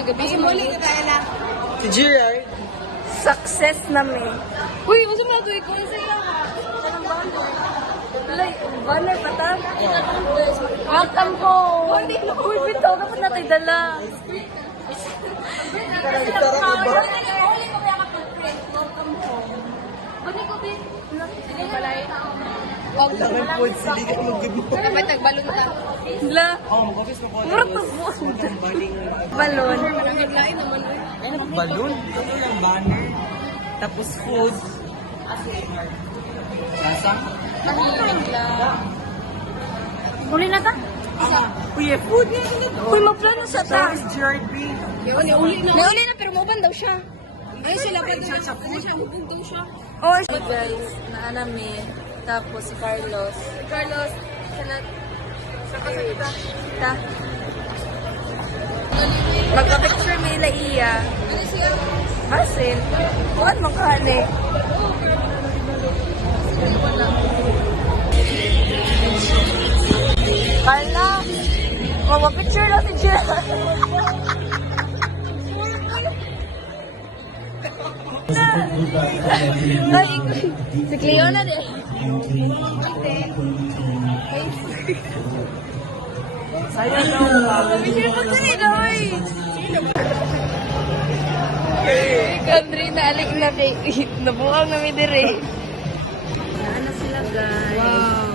ko gabi. Muli ka tayo na. Si Gerard. Success namin. Uy, gusto mo na ito ikaw sa iya ha. Like, banner pa ta? Welcome home! Uy, bitaw, dapat natin dala. Laking food, hindi ka mag-give. Dapat nagbalon ka. Hala, Oh, mag-office na po. mura pa po. Balon. Manangin lain naman. Balloon. Ito lang banner. Tapos food. Sasa? Mahilig lang. Huli na ta? Uy, food. Uy, magplano sa ta. Tapos Gerard B. Nauli na pero mauban daw siya. Ay, sila pa daw siya. Hubog daw siya. Oh, guys, naanamin. Tapos si Carlos. Carlos, sanat. Saka sa kita. Ta. Magka-picture may nila iya. Ano siya? Asin. Kuan makahali. Carla, magpa-picture na si Gerard. Ay, si Cleo na din. Sayang daw. Picture ko sila na, oy. Kandri, naalik na kay nabuang na may dire. Naana sila, guys. Wow.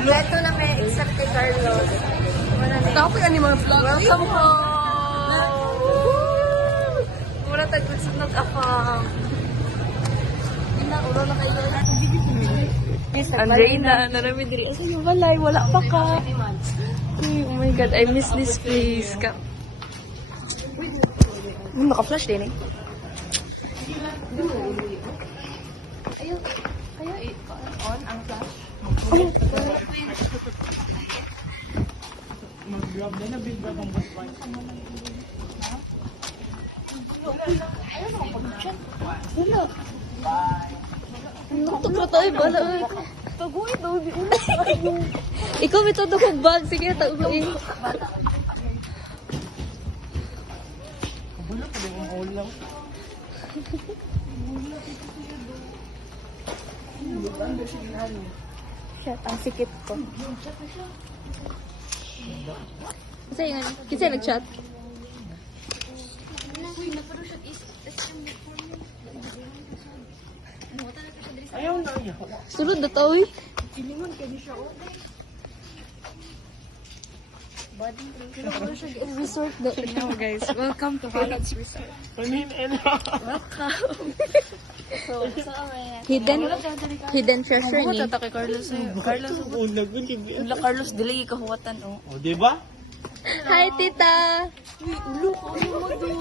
Ito na may exact kay Carlos. Ikaw pa yan yung mga vlog. Welcome home! Muna tayo sa nag-afam. Ulo na kayo. Andreina, narami diri. Asa yung balay? Wala pa ka. Ay, oh my God, I miss this place. Naka-flash din eh. On ang flash. Mag-grab na na-build ang bus pa. Ito ko tayo, bala. Taguin daw, di una. Ikaw may todo kong bag. Sige, taguin. Kabula pa din ang ulam. Shit, ang sikip ko. Kasi nag-chat? Ayaw na ayaw. Sulod na to, eh. Resort na. Now guys, welcome to Highlands Resort. Hidden treasure ni. Tata kay Carlos eh. Carlos, Una ko libi. wala Carlos, dili kahuwatan oh. O, diba? Hi, tita. Ulo ko, ano mo do?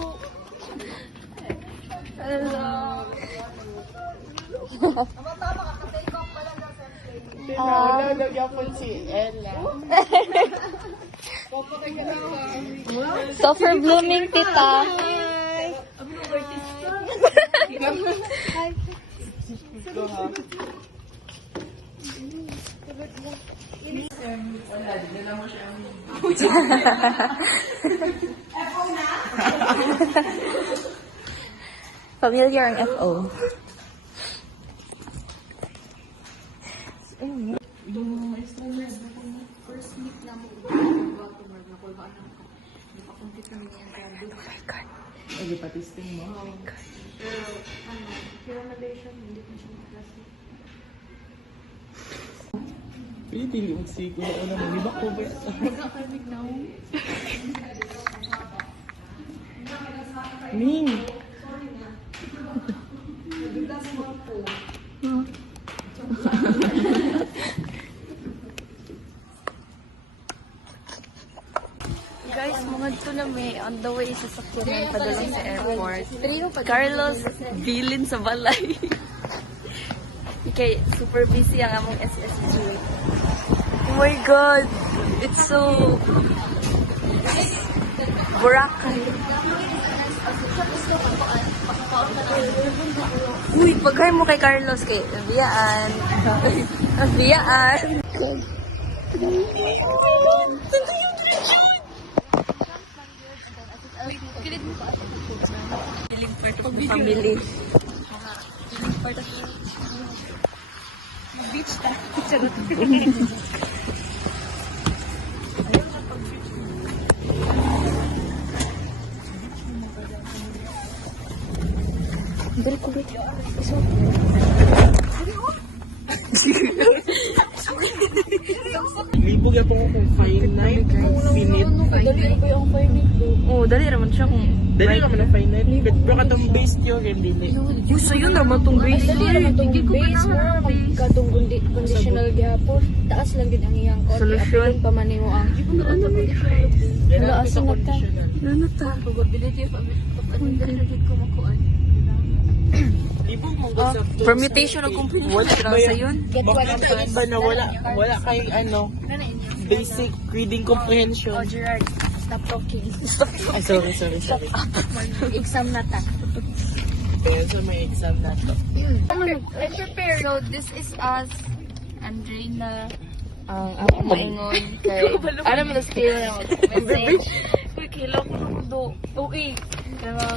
Wala, nagyapon si Ella. So for blooming, tita. Familiar ang FO. Ay, patisting mo. Pwede hindi magsigo ako na mag-ibak ko ba ito? Ming! Guys, mga ito na may on the way sa sakyanan padulong sa airport. Carlos, bilin sa balay. Okay, super busy ang among SSG. Oh my God! It's so... Boracay. Uy, pagkay mo kay Carlos kay Biyaan. Biyaan. Kilit mo pa. Feeling part of the family. Feeling part of the... Mag-beach ta. Charot. Dali ko ba? Libog ako kung fine night. Finit. Dali ko yung finite do. Oo, dali naman siya kung... Dali ka man ang fine night. Pero ka itong base yun, hindi ni. Gusto yun naman tong base. Dali naman itong base mo. Magkatong conditional gihapon. Taas lang din ang iyang konti. Solusyon. Apilon pa man mo ang... Wala asin na ta. Ano ta? Probability of availability ko makuan. Libog mong gusto. Permutation of combination. Sa yun? Get what Bakit I'm ka ba na wala kay ano, basic reading comprehension? Oh, Gerard, stop talking. Ay, sorry. Exam na ta. Kaya sa may exam na to. Let's prepare. So, this is us. Andrina. Ang ako maingon. Kay... Ano mo na skill na mag-message? Uy, kailangan ko ng do. Okay. Kaya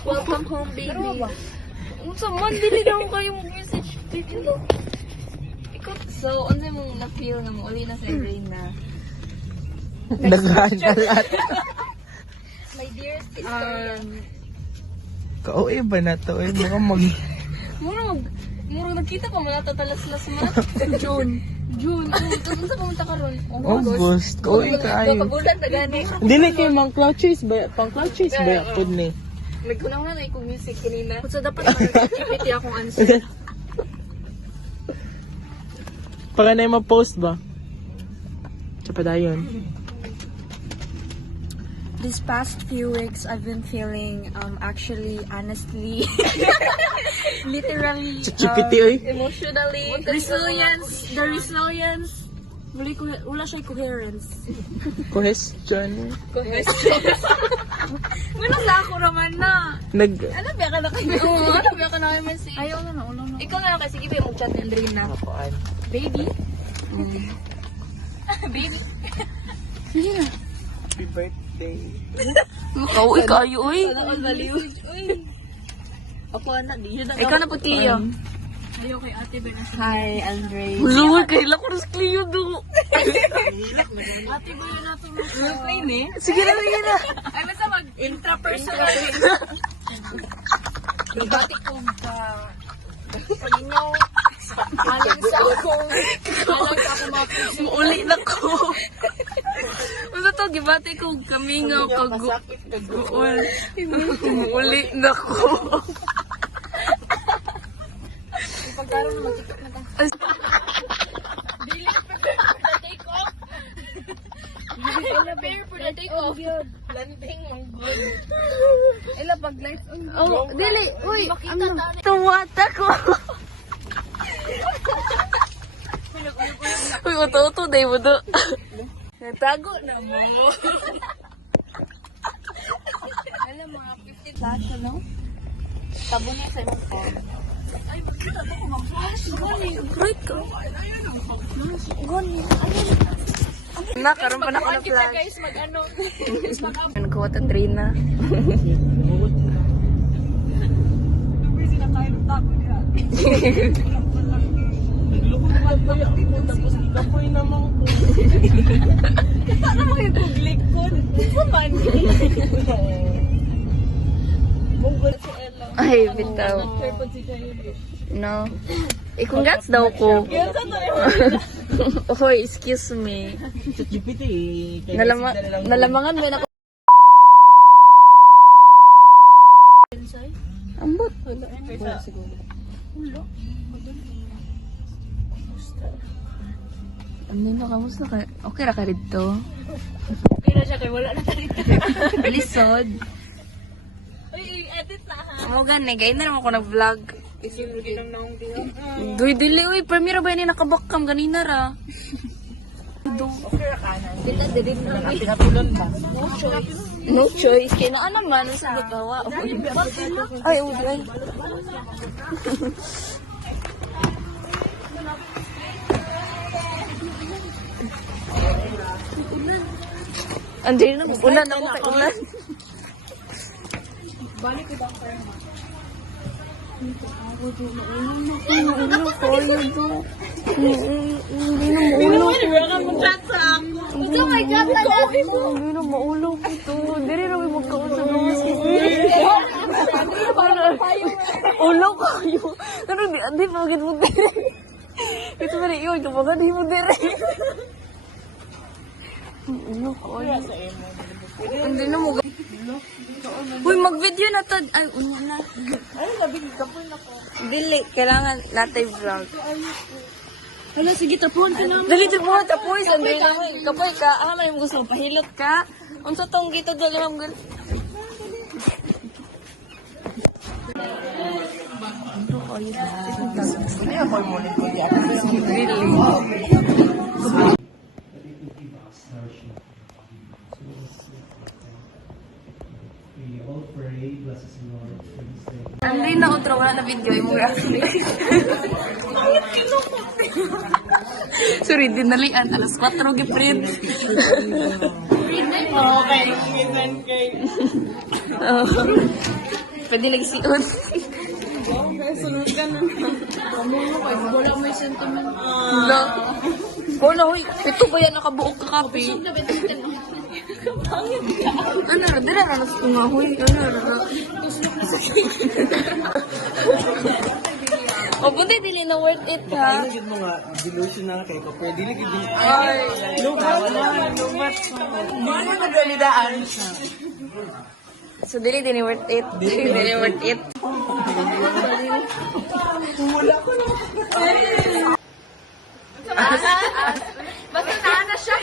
welcome home, baby. Unsa man, dili na ako kayong message. Dili lang. So, ano mong na-feel na mo? Uli na sa brain na. Naghaan na lahat. My dear sister. Kauwi ba na to? Eh, mga mag... Murag nakita pa mo na tatalas-las mo. June. Tapos sa pumunta ka ron? August. Kauwi ka ayo. Kagulan na gani. Hindi na kayo mga cloud chase ba? Pang cloud chase ba? Pud ni. Nagkunaw na ikong music kanina. So, dapat mag-activity akong answer. Para na yung ma-post ba? Sa padayon. These past few weeks, I've been feeling, actually, honestly, literally, Chipiti oy. emotionally, the resilience, wala siya coherence. Question. Wala sa ako naman na. Ano ba ka na kayo? Ano ba ka na kayo message? Ayaw na, ulo na. Ikaw na lang kasi sige mag-chat ni Andrina. Kapuan. Baby? Baby? Sige na. Happy birthday. Makauwi kayo, uy. All value. Ako anak, di yun Ikaw na po, Kiyo. Ayaw kay ate ba na Hi, Andre. Lord, kailan ko rin sa Kiyo do. Ate ba na ito mo? Play ni? Sige na, sige na. Ay, basta mag-intrapersonal. Ibati ko ka. Palingaw. Alang sa akong mga Mauli na ko. Basta to, gibati ko kami nga Masakit ka kaguan. Mauli na ko. pagkaroon na mag-tiktok na ta. Dili prepare for the take off. Dili prepare for the take off. Landing mang good. Ila pag lights on. Oh, dili. Uy, Makita ta. tuwata ko. Uy, uto-uto, day mo do. Natago na mo. Alam mga 50 flash ano? Tabo niya sa imong phone. Ay, bakit ako mag-flash? Right ko. Na, karoon pa na ako na Kita flash. guys, mag-ano. Ano ko, Trina? Naglukod ba yan? Tapos ikapoy naman ko. Ano mo yung paglikod? Sa man. Bunggol si Ella. Ay, bitaw. Careful si Jayo. No. Congrats daw ko. Yan sa tayo. Hoy, excuse me. Sa GPT eh. Nalamangan mo na ako. Ambot. Wala siguro. Ano na, kamusta ka? Okay ra ka dito? Okay na siya kay wala na tayo. Lisod. Uy, edit na ha. Ako gani, gaya na naman ako nag-vlog. Isimro din ang naong diha. Duy, dili, uy, premiere ba yun nakabakam ganina ra? Kita din na. Pinatulon ba? No choice. Kaya na ano man, sa gawa. Ay, uy, ay. Andiyan na, ulan ako kay ulan. Balik ko ba kayo? Oh my God, Hindi na maulaw ko ito. Hindi rin namin magkausap ng Ulaw kayo. Pero di pa magin mo dire. Ito ba rin yun? Kapag di mo dire. Ulaw kayo. Hindi na mo. Uy, mag-video na to. Ay, una na. Ay, nabigay ka po na po. Dili, kailangan natin vlog. Hala, sige, tapuan ka namin. Dali, tapuan, tapuan. Sandali na mo. Kapoy ka. Ah, may gusto mo. Pahilot ka. Unsa tong gito dali, ma'am. Ano yung hormone ko di We all pray, bless us, Lord, for this day. Hindi na outro. Wala na video. Yung mga Sorry, dinalian. Alas 4 giprint. Okay, minsan kay... Pwede nagsiun. Sunod ka na. Wala may sentiment. Wala. Wala, huy. Ito ba yan nakabuok ka kape? Ano na, dila na nasa tunga, huy. Ano na. O, buti dili na worth it, ha? Ano yun mga delusional kay ko? Pwede na gid. Ay, Lumat. Hindi mo nagalidaan. so dili din worth it. Dili worth it. Basta na siya.